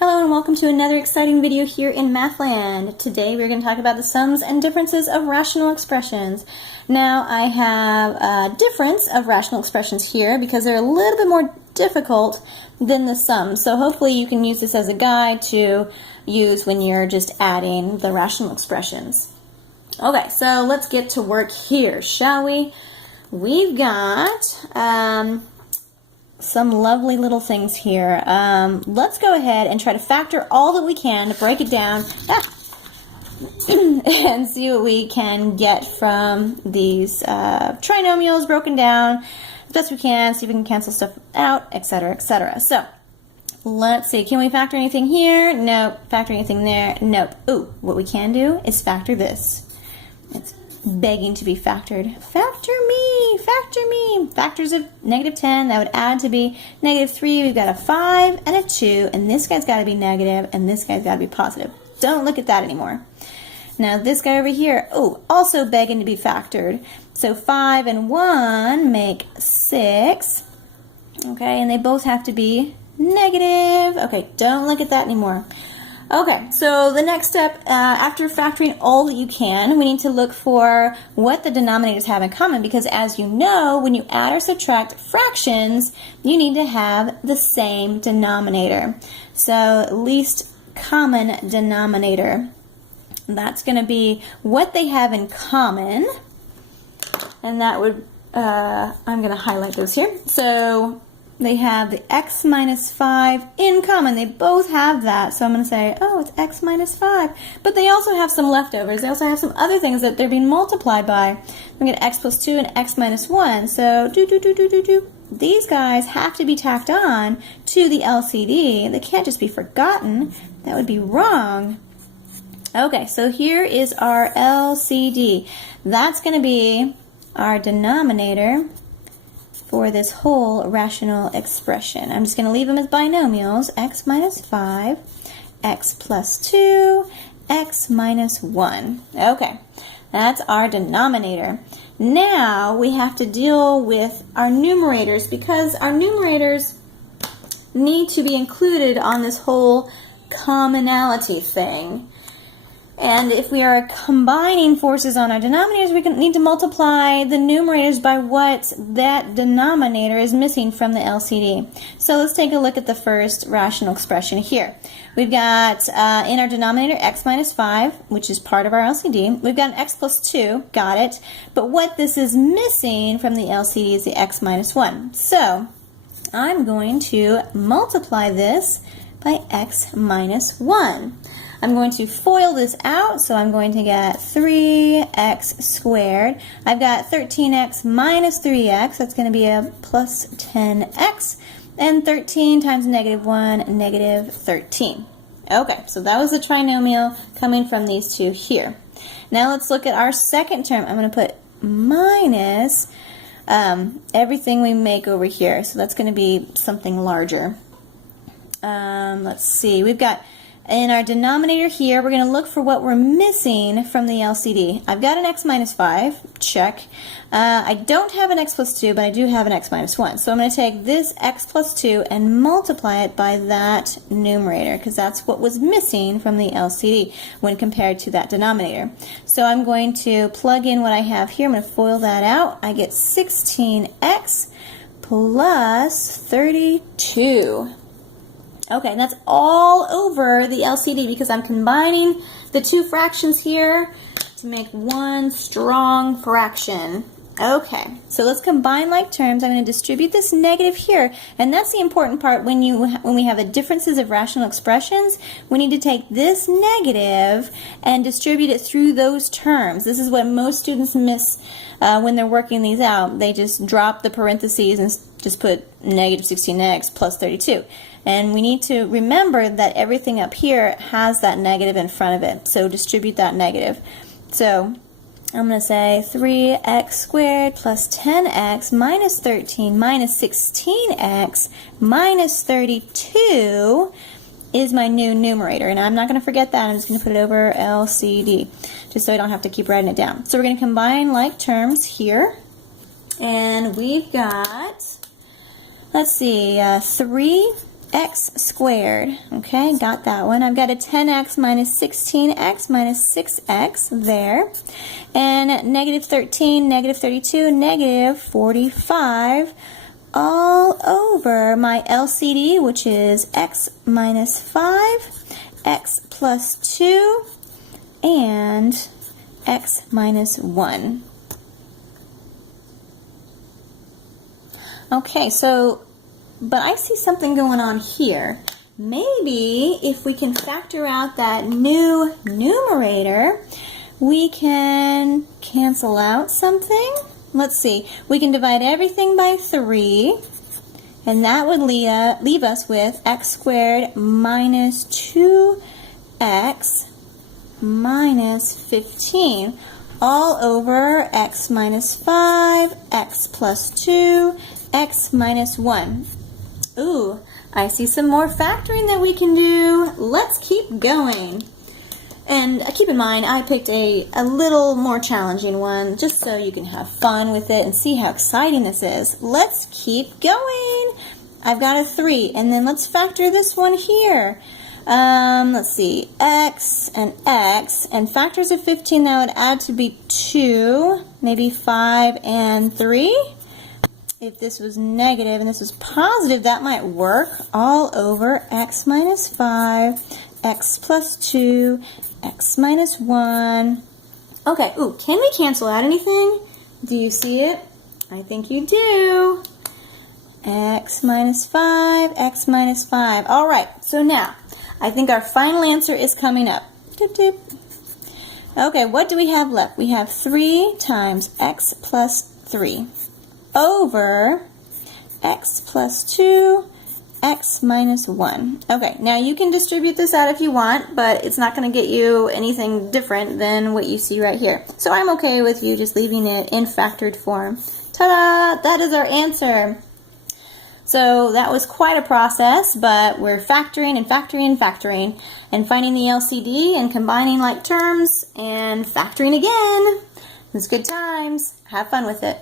Hello and welcome to another exciting video here in Mathland. Today we're going to talk about the sums and differences of rational expressions. Now I have a difference of rational expressions here because they're a little bit more difficult than the sums. So hopefully you can use this as a guide to use when you're just adding the rational expressions. Okay, so let's get to work here, shall we? We've got some lovely little things here. Let's go ahead and try to factor all that we can to break it down and see what we can get from these trinomials broken down as best we can, see if we can cancel stuff out, etc., etc. So let's see, can we factor anything here? Nope. Factor anything there? Nope. Ooh, what we can do is factor this. It's begging to be factored. Factor me, factor me. Factors of -10, that would add to be -3. We've got a 5 and a 2, and this guy's got to be negative, and this guy's got to be positive. Don't look at that anymore. Now this guy over here, oh, also begging to be factored. So 5 and 1 make 6. Okay, and they both have to be negative. Okay, don't look at that anymore. Okay, so the next step, after factoring all that you can, we need to look for what the denominators have in common, because as you know, when you add or subtract fractions, you need to have the same denominator. So least common denominator, that's going to be what they have in common, and that would, I'm going to highlight those here. So they have the x minus 5 in common. They both have that. So I'm going to say, oh, it's x minus 5. But they also have some leftovers. They also have some other things that they're being multiplied by. We get x plus 2 and x minus 1. So these guys have to be tacked on to the LCD. They can't just be forgotten. That would be wrong. Okay, so here is our LCD. That's going to be our denominator for this whole rational expression. I'm just going to leave them as binomials, x minus 5, x plus 2, x minus 1. Okay, that's our denominator. Now we have to deal with our numerators, because our numerators need to be included on this whole commonality thing. And if we are combining forces on our denominators, we need to multiply the numerators by what that denominator is missing from the LCD. So let's take a look at the first rational expression here. We've got in our denominator x minus 5, which is part of our LCD. We've got an x plus 2, got it. But what this is missing from the LCD is the x minus 1. So I'm going to multiply this by x minus 1. I'm going to FOIL this out, so I'm going to get 3x squared. I've got 13x minus 3x, that's going to be a plus 10x, and 13 times -1, negative 13. Okay, so that was the trinomial coming from these two here. Now let's look at our second term. I'm going to put minus everything we make over here, so that's going to be something larger. Let's see, we've got in our denominator here, we're going to look for what we're missing from the LCD. I've got an x minus 5, check. I don't have an x plus 2, but I do have an x minus 1. So I'm going to take this x plus 2 and multiply it by that numerator, because that's what was missing from the LCD when compared to that denominator. So I'm going to plug in what I have here. I'm going to FOIL that out. I get 16x plus 32. Okay, and that's all over the LCD because I'm combining the two fractions here to make one strong fraction. Okay, so let's combine like terms. I'm going to distribute this negative here, and that's the important part when we have the differences of rational expressions. We need to take this negative and distribute it through those terms. This is what most students miss when they're working these out. They just drop the parentheses and just put negative 16x plus 32. And we need to remember that everything up here has that negative in front of it. So distribute that negative. So I'm going to say 3x squared plus 10x minus 13 minus 16x minus 32 is my new numerator. And I'm not going to forget that. I'm just going to put it over LCD just so I don't have to keep writing it down. So we're going to combine like terms here. And we've got, let's see, 3 x squared. Okay, got that one. I've got a 10x minus 16x minus 6x there. And negative 13, negative 32, negative 45 all over my LCD, which is x minus 5, x plus 2, and x minus 1. Okay, so, but I see something going on here. Maybe if we can factor out that new numerator, we can cancel out something. Let's see, we can divide everything by 3, and that would leave us with x squared minus 2x minus 15 all over x minus 5, x plus 2, x minus 1. Ooh, I see some more factoring that we can do. Let's keep going. And keep in mind, I picked a little more challenging one just so you can have fun with it and see how exciting this is. Let's keep going. I've got a 3, and then let's factor this one here. Let's see, x, and factors of 15, that would add to be 2, maybe 5 and 3. If this was negative and this was positive, that might work. All over x minus 5, x plus 2, x minus 1. Okay, ooh, can we cancel out anything? Do you see it? I think you do. X minus 5, x minus 5. All right, so now, I think our final answer is coming up. Dip, dip. Okay, what do we have left? We have 3 times x plus 3 over x plus 2, x minus 1. Okay, now you can distribute this out if you want, but it's not going to get you anything different than what you see right here. So I'm okay with you just leaving it in factored form. Ta-da! That is our answer. So that was quite a process, but we're factoring and factoring and factoring and finding the LCD and combining like terms and factoring again. It's good times. Have fun with it.